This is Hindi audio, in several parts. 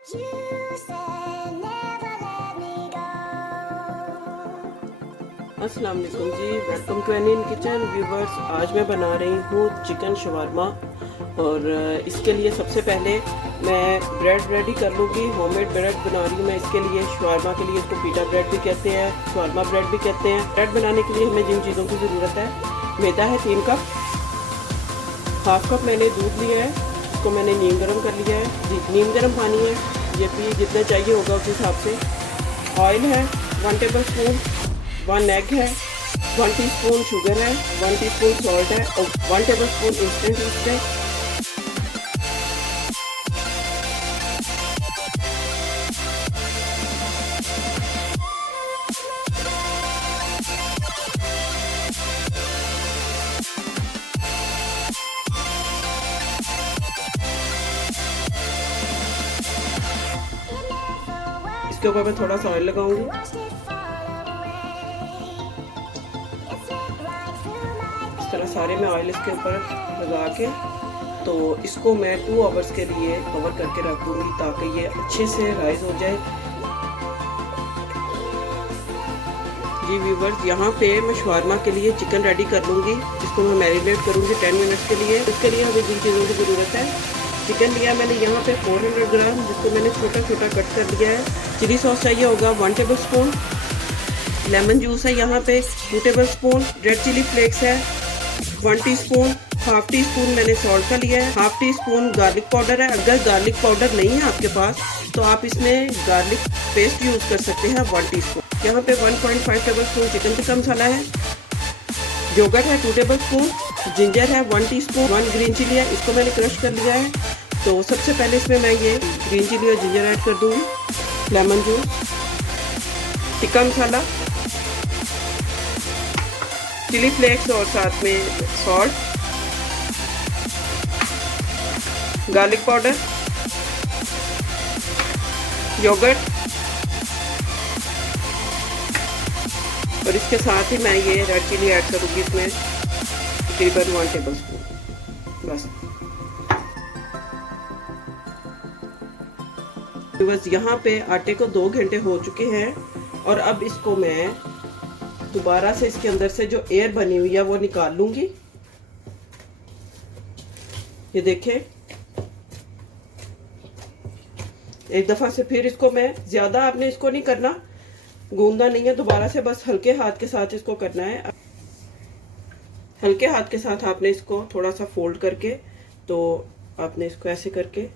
अस्सलाम वालेकुम जी, welcome to any in kitchen viewers. आज मैं बना रही हूँ चिकन शवारमा और इसके लिए सबसे पहले मैं ब्रेड रेडी कर लूँगी। होममेड ब्रेड बना रही हूँ मैं इसके लिए। शवारमा के लिए इसको पीटा ब्रेड भी कहते हैं, शवारमा ब्रेड भी कहते हैं। ब्रेड बनाने के लिए हमें जिन चीज़ों की ज़रूरत है, मैदा है 3 कप, हाफ कप मैंने दूध लिया है, इसको मैंने नीम गर्म कर लिया है। नीम गर्म पानी है, ये भी जितना चाहिए होगा उस हिसाब से। ऑयल है 1 टेबल स्पून, 1 एग है, 1 टीस्पून शुगर है, 1 टीस्पून सॉल्ट है और 1 टेबल स्पून इंस्टेंट ईस्ट है। इसके ऊपर मैं थोड़ा सा ऑयल लगाऊंगी। इस तरह सारे मैं ऑयल इसके ऊपर लगा के तो इसको मैं 2 आवर्स के लिए कवर करके रख दूंगी ताकि ये अच्छे से राइज हो जाए। जी व्यूवर्स, यहाँ पे मैं शवारमा के लिए चिकन रेडी कर लूँगी, जिसको मैं मैरिनेट करूँगी 10 मिनट्स के लिए। इसके लिए हमें जिन चीज़ों की ज़रूरत है, चिकन लिया मैंने यहाँ पे 400 ग्राम, जिसको मैंने छोटा छोटा कट कर लिया है। चिली सॉस चाहिए होगा 1 टेबल स्पून, लेमन जूस है यहाँ पे 2 tablespoon, red chilli flakes है 1 टीस्पून, हाफ टी स्पून मैंने सॉल्ट का लिया है, half teaspoon garlic powder है। अगर गार्लिक पाउडर नहीं है आपके पास तो आप इसमें गार्लिक पेस्ट यूज़ कर सकते हैं 1 टीस्पून। यहाँ पे 1.5 table spoon chicken tikka masala है, योगर्ट है 2 टेबल स्पून, जिंजर है 1 टीस्पून, 1 ग्रीन चिली है, इसको मैंने क्रश कर लिया है। तो सबसे पहले इसमें मैं ये ग्रीन चिली और जिंजर ऐड कर दूँगी, lemon juice, tikka masala, chilli flakes और साथ में सॉल्ट, गार्लिक पाउडर, योगर्ट और इसके साथ ही मैं ये रेड चिली ऐड करूँगी इसमें तकरीबन 1 टेबल स्पून बस। बस यहाँ पे आटे को 2 घंटे हो चुके हैं और अब इसको मैं दोबारा से इसके अंदर से जो एयर बनी हुई है वो निकाल लूंगी। ये देखें, एक दफा से फिर इसको मैं, ज्यादा आपने इसको नहीं करना, गूंदा नहीं है, दोबारा से बस हल्के हाथ के साथ इसको करना है। हल्के हाथ के साथ आपने इसको थोड़ा सा फोल्ड करके, तो आपने इसको ऐसे करके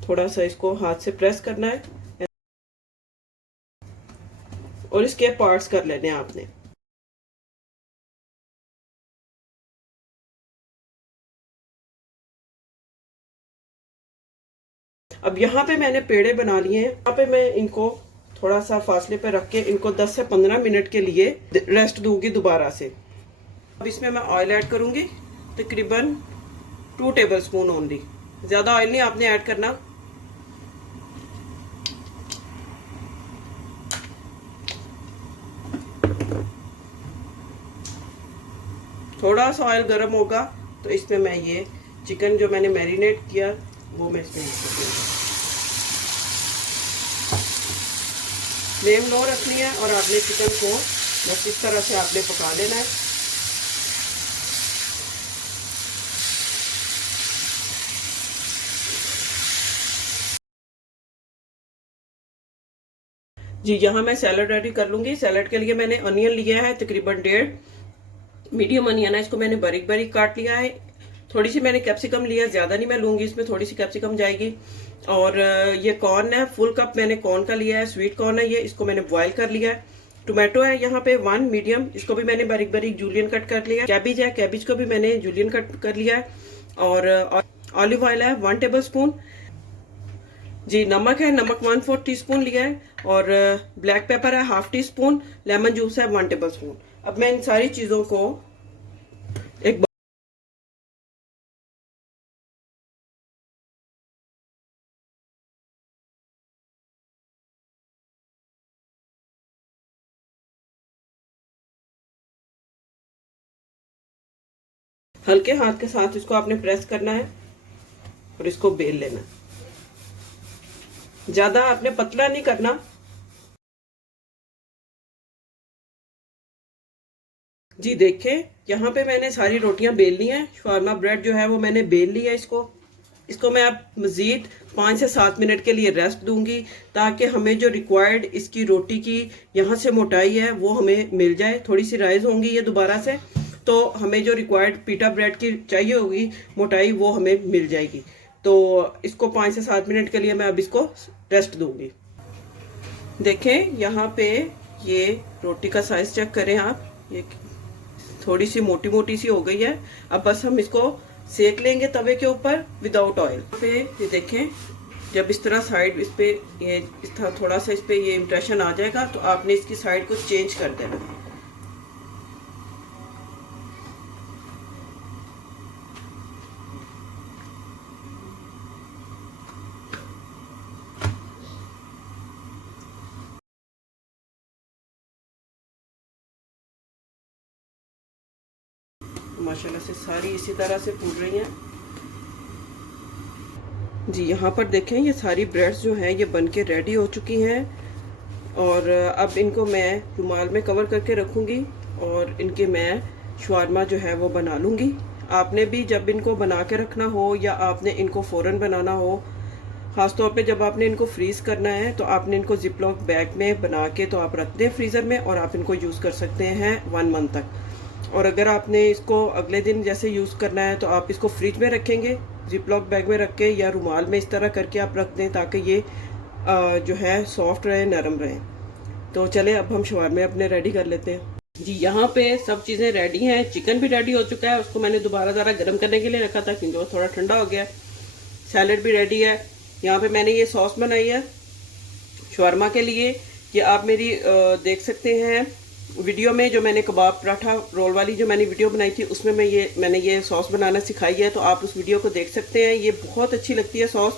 थोड़ा सा इसको हाथ से प्रेस करना है और इसके पार्ट्स कर लेने हैं आपने। अब यहाँ पे मैंने पेड़े बना लिए हैं, यहाँ पे मैं इनको थोड़ा सा फासले पे रख के इनको 10 से 15 मिनट के लिए रेस्ट दूंगी दोबारा से। अब इसमें मैं ऑयल ऐड करूंगी तकरीबन 2 टेबल स्पून ओनली, ज्यादा ऑयल नहीं आपने ऐड करना। थोड़ा सा ऑयल गर्म होगा तो इसमें मैं ये चिकन जो मैंने मैरिनेट किया वो मैं इसमें फ्लेम लो रखनी है और आपने चिकन को बस इस तरह से आपने पका लेना है। जी यहाँ मैं सैलड रेडी कर लूंगी। सैलड के लिए मैंने अनियन लिया है तकरीबन 1.5 मीडियम अनियन है, इसको मैंने बारीक बारीक काट लिया है। थोड़ी सी मैंने कैप्सिकम लिया, ज्यादा नहीं मैं लूंगी, इसमें थोड़ी सी कैप्सिकम जाएगी। और ये कॉर्न है, फुल कप मैंने कॉर्न का लिया है, स्वीट कॉर्न है ये, इसको मैंने बॉईल कर लिया है। टोमेटो है यहाँ पे 1 मीडियम, इसको भी मैंने बारीक बारीक जूलियन कट कर लिया है। कैबिज है, कैबिज को भी मैंने जूलियन कट कर लिया है। और ऑलिव ऑयल है 1 टेबल स्पून। जी नमक है, नमक 1/4 टीस्पून लिया है। और ब्लैक पेपर है half tea spoon, lemon juice है 1 टेबल स्पून। अब मैं इन सारी चीजों को एक हल्के हाथ के साथ इसको आपने प्रेस करना है और इसको बेल लेना है। ज्यादा आपने पतला नहीं करना। जी देखें, यहाँ पे मैंने सारी रोटियां बेल ली हैं। शवारमा ब्रेड जो है वो मैंने बेल लिया। इसको मैं अब मज़ीद 5 से 7 मिनट के लिए रेस्ट दूंगी, ताकि हमें जो रिक्वायर्ड इसकी रोटी की यहाँ से मोटाई है वो हमें मिल जाए। थोड़ी सी राइज होंगी ये दोबारा से, तो हमें जो रिक्वायर्ड पीटा ब्रेड की चाहिए होगी मोटाई वो हमें मिल जाएगी। तो इसको 5 से 7 मिनट के लिए मैं अब इसको रेस्ट दूंगी। देखें यहाँ पे ये रोटी का साइज चेक करें आप, ये थोड़ी सी मोटी मोटी सी हो गई है। अब बस हम इसको सेक लेंगे तवे के ऊपर विदाउट ऑयल पे। ये देखें, जब इस तरह साइड इस पे ये इस तरह थोड़ा सा इस पे ये इम्प्रेशन आ जाएगा तो आपने इसकी साइड को चेंज कर देना। माशाल्लाह से सारी इसी तरह से फूल रही हैं। जी यहाँ पर देखें, ये सारी ब्रेड्स जो हैं ये बनके रेडी हो चुकी हैं। और अब इनको मैं रुमाल में कवर करके रखूँगी और इनके मैं शवारमा जो है वो बना लूँगी। आपने भी जब इनको बना के रखना हो या आपने इनको फ़ौरन बनाना हो, ख़ासतौर पे जब आपने इनको फ्रीज़ करना है, तो आपने इनको जिपलॉक बैग में बना के तो आप रख दें फ्रीज़र में, और आप इनको यूज़ कर सकते हैं 1 मंथ तक। और अगर आपने इसको अगले दिन जैसे यूज़ करना है तो आप इसको फ्रिज में रखेंगे, जिपलॉक बैग में रख के या रुमाल में इस तरह करके आप रख दें, ताकि ये जो है सॉफ्ट रहे, नरम रहे। तो चले अब हम शवारमे अपने रेडी कर लेते हैं। जी यहाँ पे सब चीज़ें रेडी हैं। चिकन भी रेडी हो चुका है, उसको मैंने दोबारा ज़रा गर्म करने के लिए रखा था क्योंकि वो थोड़ा ठंडा हो गया। सैलेड भी रेडी है। यहाँ पे मैंने ये सॉस बनाई है शवारमा के लिए। ये आप मेरी देख सकते हैं वीडियो में, जो मैंने कबाब पराठा रोल वाली जो मैंने वीडियो बनाई थी उसमें मैंने ये सॉस बनाना सिखाई है, तो आप उस वीडियो को देख सकते हैं। ये बहुत अच्छी लगती है सॉस,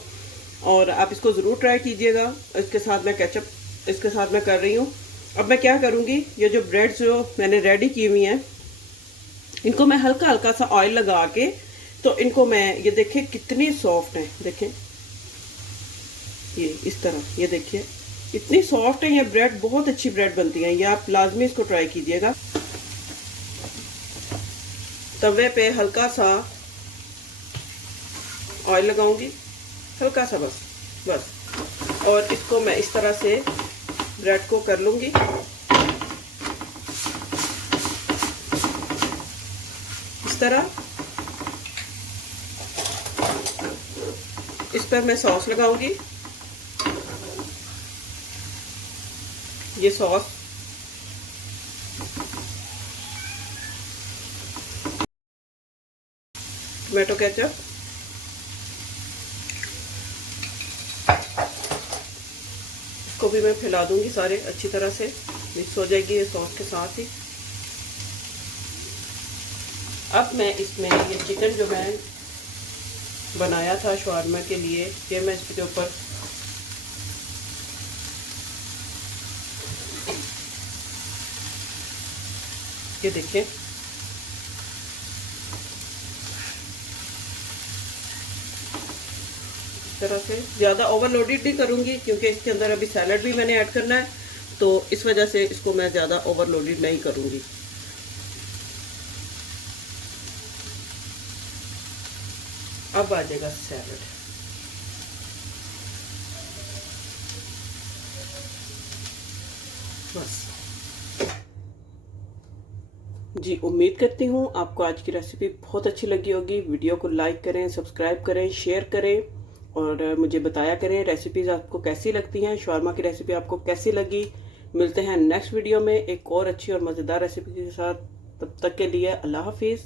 और आप इसको ज़रूर ट्राई कीजिएगा। इसके साथ मैं केचप इसके साथ मैं कर रही हूँ। अब मैं क्या करूँगी, ये जो ब्रेड्स जो मैंने रेडी की हुई हैं इनको मैं हल्का हल्का सा ऑयल लगा के, तो इनको मैं, ये देखें कितनी सॉफ्ट है, देखें ये इस तरह, ये देखिए इतनी सॉफ्ट है ये ब्रेड। बहुत अच्छी ब्रेड बनती है ये, आप लाजमी इसको ट्राई कीजिएगा। तवे पे हल्का सा ऑयल लगाऊंगी, हल्का सा बस, और इसको मैं इस तरह से ब्रेड को कर लूंगी। इस तरह इस पर मैं सॉस लगाऊंगी। ये सॉस टोमेटो केचप, इसको भी मैं फैला दूंगी सारे अच्छी तरह से, मिक्स हो जाएगी ये सॉस के साथ ही। अब मैं इसमें ये चिकन जो मैं बनाया था शवारमा के लिए, ये मैं इसके ऊपर ये देखिए तरह से ज़्यादा ओवरलोडेड नहीं करूँगी क्योंकि इसके अंदर अभी सैलड भी मैंने ऐड करना है, तो इस वजह से इसको मैं ज़्यादा ओवरलोडेड नहीं करूँगी। अब आ जाएगा सैलड। बस जी, उम्मीद करती हूँ आपको आज की रेसिपी बहुत अच्छी लगी होगी। वीडियो को लाइक करें, सब्सक्राइब करें, शेयर करें और मुझे बताया करें रेसिपीज़ आपको कैसी लगती हैं, शवारमा की रेसिपी आपको कैसी लगी। मिलते हैं नेक्स्ट वीडियो में एक और अच्छी और मज़ेदार रेसिपी के साथ। तब तक के लिए अल्लाह हाफिज़।